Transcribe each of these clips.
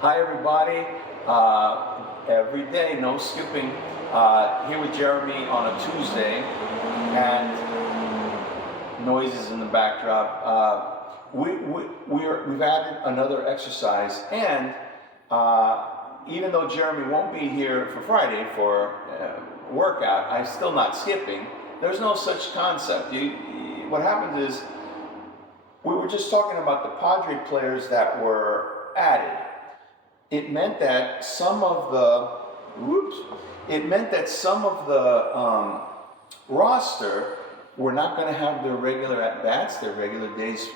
Hi everybody. Every day, no skipping. Here with Jeremy on a Tuesday, and noises in the backdrop. We've added another exercise, and even though Jeremy won't be here for Friday for workout, I'm still not skipping. There's no such concept. What happens is, we were just talking about the Padre players that were added. It meant that some of the roster were not going to have their regular at bats, their regular days.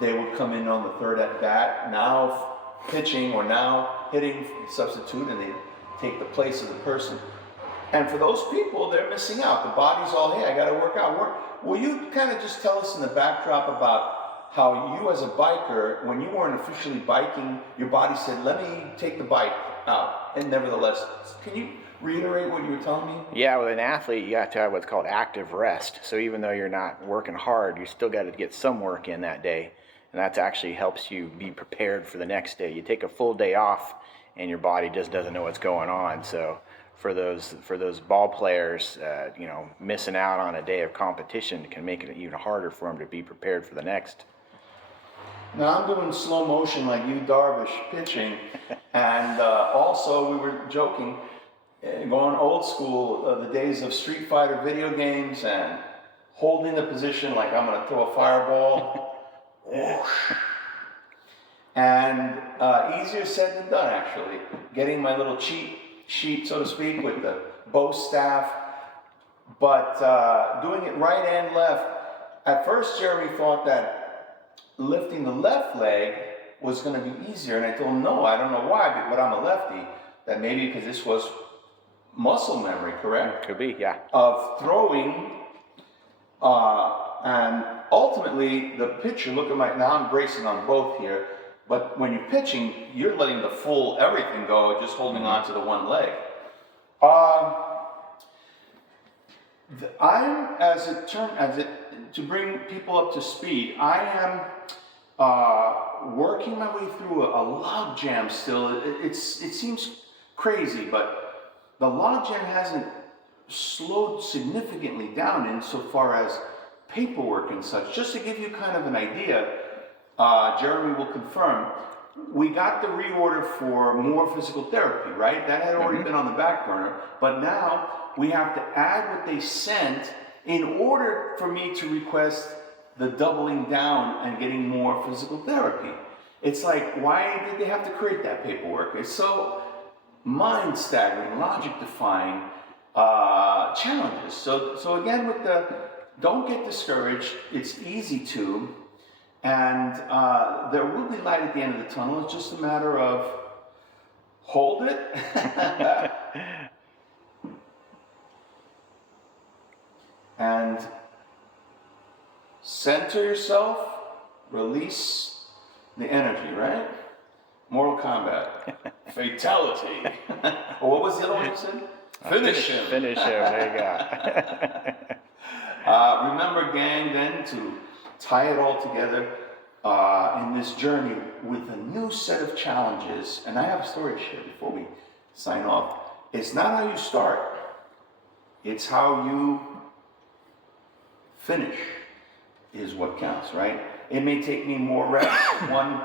They would come in on the third at bat, now pitching or now hitting substitute, and they take the place of the person. And for those people, they're missing out. The body's all, hey, I got to work out. Will you kind of just tell us in the backdrop about how you as a biker, when you weren't officially biking, your body said, let me take the bike out. And nevertheless, can you reiterate what you were telling me? Yeah, with an athlete, you have to have what's called active rest. So even though you're not working hard, you still got to get some work in that day. And that actually helps you be prepared for the next day. You take a full day off and your body just doesn't know what's going on. So for those ball players, missing out on a day of competition can make it even harder for them to be prepared for the next. Now I'm doing slow motion like you, Darvish, pitching, and also we were joking, going old school, the days of Street Fighter video games and holding the position like I'm going to throw a fireball, and easier said than done actually. Getting my little cheat sheet, so to speak, with the bow staff, but doing it right and left. At first, Jeremy thought that lifting the left leg was going to be easier, and I told him no, I don't know why, but I'm a lefty, that maybe because this was muscle memory, correct? Could be, yeah. Of throwing, and ultimately the pitcher, look at now I'm bracing on both here, but when you're pitching, you're letting the full everything go, just holding on to the one leg. To bring people up to speed, I am working my way through a log jam still. It seems crazy, but the log jam hasn't slowed significantly down insofar as paperwork and such. Just to give you kind of an idea, Jeremy will confirm, we got the reorder for more physical therapy, right? That had already been on the back burner, but now we have to add what they sent in order for me to request the doubling down and getting more physical therapy. It's like, why did they have to create that paperwork? It's so mind-staggering, logic-defying challenges. So again, with don't get discouraged. It's easy to, and there will be light at the end of the tunnel. It's just a matter of hold it. And center yourself, release the energy, right? Mortal Kombat. Fatality. Or what was the other one you said? Finish him. Finish him, there you go. Remember, gang, then to tie it all together in this journey with a new set of challenges. And I have a story to share before we sign off. It's not how you start. It's how you finish is what counts, right? It may take me more reps, one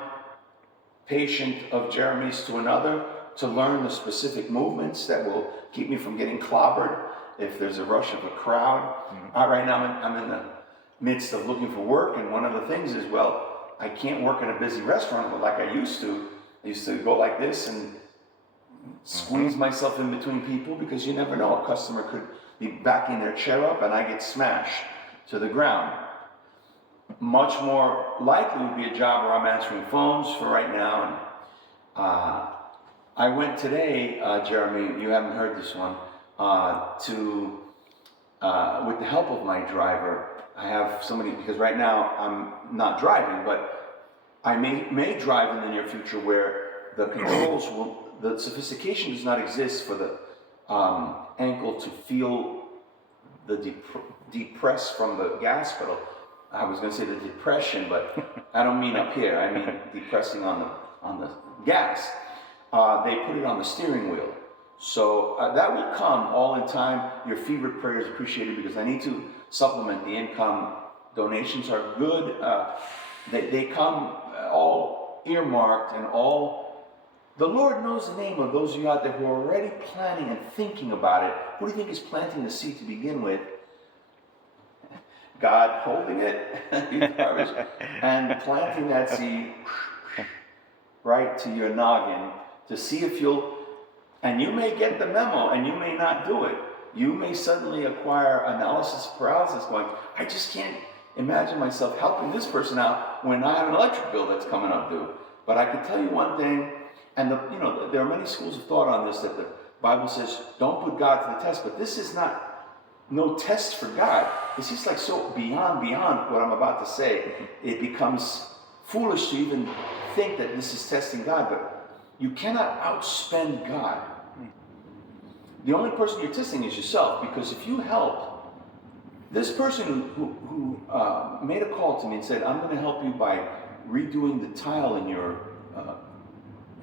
patient of Jeremy's to another, to learn the specific movements that will keep me from getting clobbered if there's a rush of a crowd. Right now I'm in the midst of looking for work, and one of the things is, well, I can't work in a busy restaurant but like I used to. I used to go like this and squeeze myself in between people, because you never know, a customer could be backing their chair up and I get smashed to the ground. Much more likely would be a job where I'm answering phones for right now. And I went today, Jeremy, you haven't heard this one, with the help of my driver. I have somebody, because right now I'm not driving, but I may drive in the near future, where the controls the sophistication does not exist for the ankle to feel the depress from the gas pedal. I was going to say the depression, but I don't mean up here. I mean depressing on the gas. they put it on the steering wheel. So that will come all in time. Your fevered prayer is appreciated because I need to supplement the income. Donations are good. They come all earmarked and all. The Lord knows the name of those of you out there who are already planning and thinking about it. Who do you think is planting the seed to begin with? God holding it and planting that seed right to your noggin to see if you'll, and you may get the memo and you may not do it. You may suddenly acquire analysis paralysis going, I just can't imagine myself helping this person out when I have an electric bill that's coming up due. But I can tell you one thing, and there are many schools of thought on this, that the Bible says don't put God to the test, but this is no test for God. It's just like so beyond what I'm about to say. It becomes foolish to even think that this is testing God, but you cannot outspend God. The only person you're testing is yourself, because if you help, this person who made a call to me and said, I'm going to help you by redoing the tile in your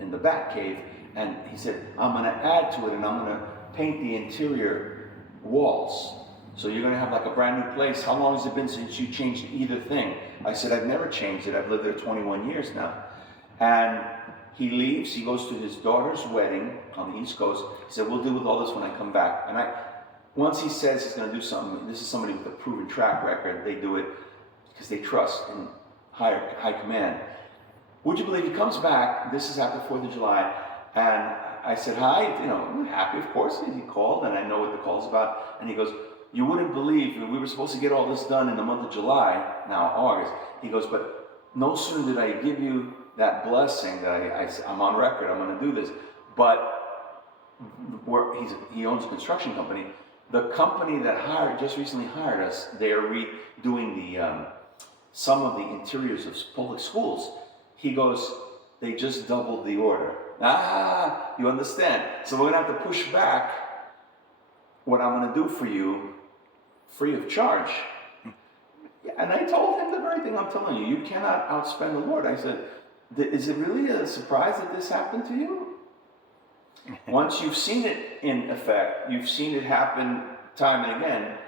in the back cave, and he said, I'm going to add to it and I'm going to paint the interior walls. So you're going to have like a brand new place. How long has it been since you changed either thing? I said, I've never changed it. I've lived there 21 years now. And he leaves, he goes to his daughter's wedding on the East Coast. He said, we'll deal with all this when I come back. And once he says he's going to do something, this is somebody with a proven track record, they do it because they trust in high command. Would you believe he comes back, this is after 4th of July, and I said, hi, I'm happy, of course. And he called, and I know what the call's about. And he goes, you wouldn't believe, we were supposed to get all this done in the month of July, now August. He goes, but no sooner did I give you that blessing that I'm on record, I'm going to do this. But he owns a construction company. The company that just recently hired us, they are redoing some of the interiors of public schools. He goes, they just doubled the order. You understand? So we're going to have to push back what I'm going to do for you free of charge. And I told him the very thing I'm telling you. You cannot outspend the Lord. I said, is it really a surprise that this happened to you? Once you've seen it in effect, you've seen it happen time and again,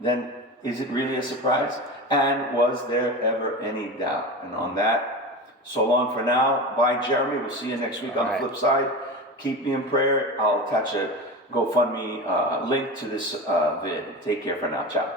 then is it really a surprise? And was there ever any doubt? And on that, so long for now. Bye, Jeremy. We'll see you next week on the flip side. Keep me in prayer. I'll attach a GoFundMe link to this vid. Take care for now. Ciao.